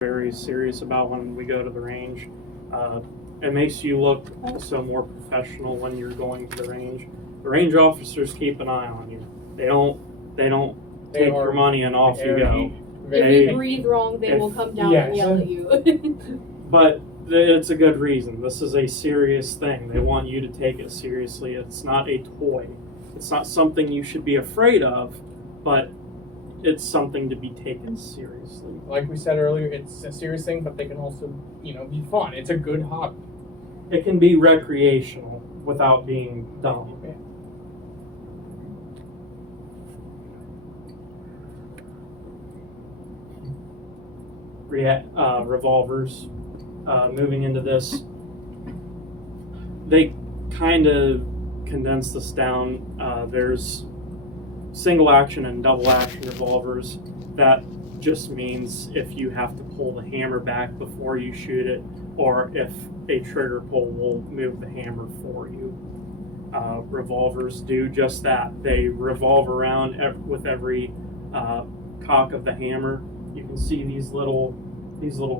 very serious about when we go to the range. It makes you look also more professional when you're going to the range. The range officers keep an eye on you. They don't take your money and off you go. If you breathe wrong, they will come down and yell at you. But it's a good reason. This is a serious thing. They want you to take it seriously. It's not a toy. It's not something you should be afraid of, but it's something to be taken seriously. Like we said earlier, it's a serious thing, but they can also, be fun. It's a good hobby. It can be recreational without being dumb. Revolvers. Moving into this, they kind of condense this down. There's single action and double action revolvers. That just means if you have to pull the hammer back before you shoot it, or if a trigger pull will move the hammer for you. Revolvers do just that. They revolve around with every cock of the hammer. You can see these little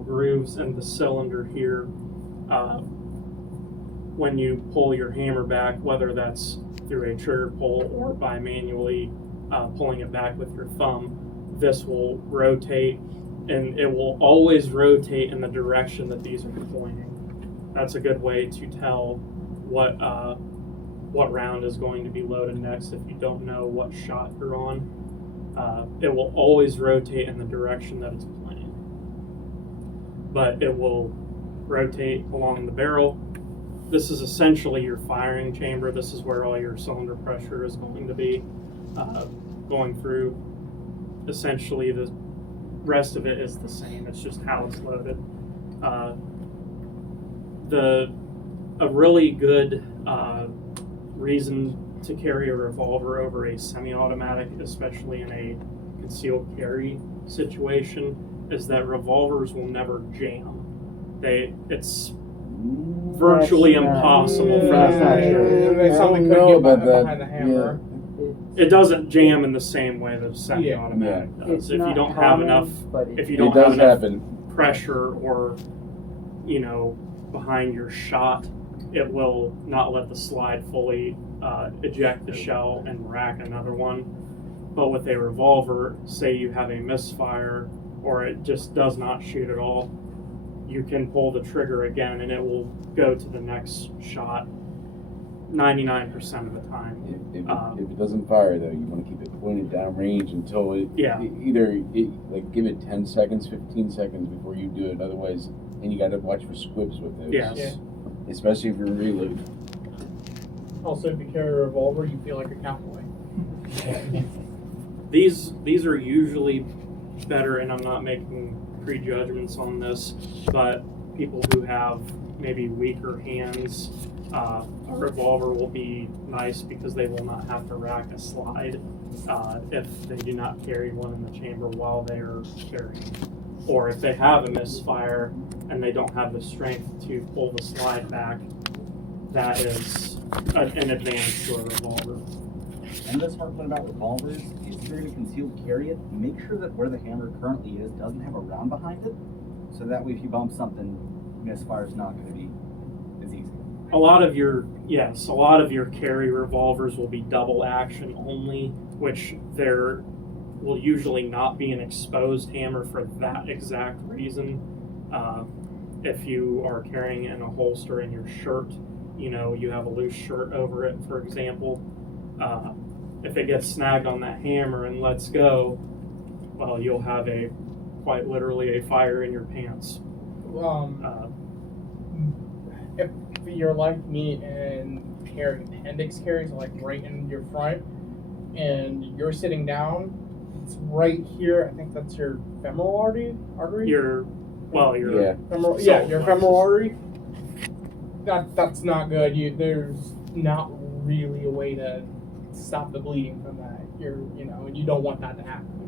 grooves in the cylinder here. When you pull your hammer back, whether that's through a trigger pull or by manually pulling it back with your thumb, this will rotate, and it will always rotate in the direction that these are pointing. That's a good way to tell what round is going to be loaded next if you don't know what shot you're on. It will always rotate in the direction that it's pointing, but it will rotate along the barrel. This is essentially your firing chamber. This is where all your cylinder pressure is going to be going through. Essentially, the rest of it is the same. It's just how it's loaded. A really good reason to carry a revolver over a semi-automatic, especially in a concealed carry situation, is that revolvers will never jam. It's virtually impossible for that to happen. Something could get behind the hammer. It doesn't jam in the same way that a semi-automatic does. If you don't have enough, pressure or behind your shot, it will not let the slide fully eject the shell and rack another one. But with a revolver, say you have a misfire or it just does not shoot at all, you can pull the trigger again and it will go to the next shot 99% of the time. If it doesn't fire, though, you want to keep it pointed downrange until give it 10 seconds, 15 seconds before you do it. Otherwise, and you got to watch for squibs with those. Yes. Yeah. Especially if you're reloading. Also, if you carry a revolver, you feel like a cowboy. These are usually better, and I'm not making prejudgments on this, but people who have maybe weaker hands, a revolver will be nice because they will not have to rack a slide if they do not carry one in the chamber while they are carrying. Or if they have a misfire and they don't have the strength to pull the slide back, that is an advantage to a revolver. And this hard part about revolvers is if you're going to concealed carry it, make sure that where the hammer currently is doesn't have a round behind it, so that way if you bump something, misfire is not going to be as easy. A lot of your carry revolvers will be double action only, which there will usually not be an exposed hammer for that exact reason. If you are carrying it in a holster in your shirt, you have a loose shirt over it, for example. If it gets snagged on that hammer and lets go, well, you'll have quite literally a fire in your pants. If you're like me and carry appendix carries, like right in your front, and you're sitting down, it's right here. I think that's your femoral artery. Your femoral artery. That's not good. There's not really a way to stop the bleeding from that. And you don't want that to happen.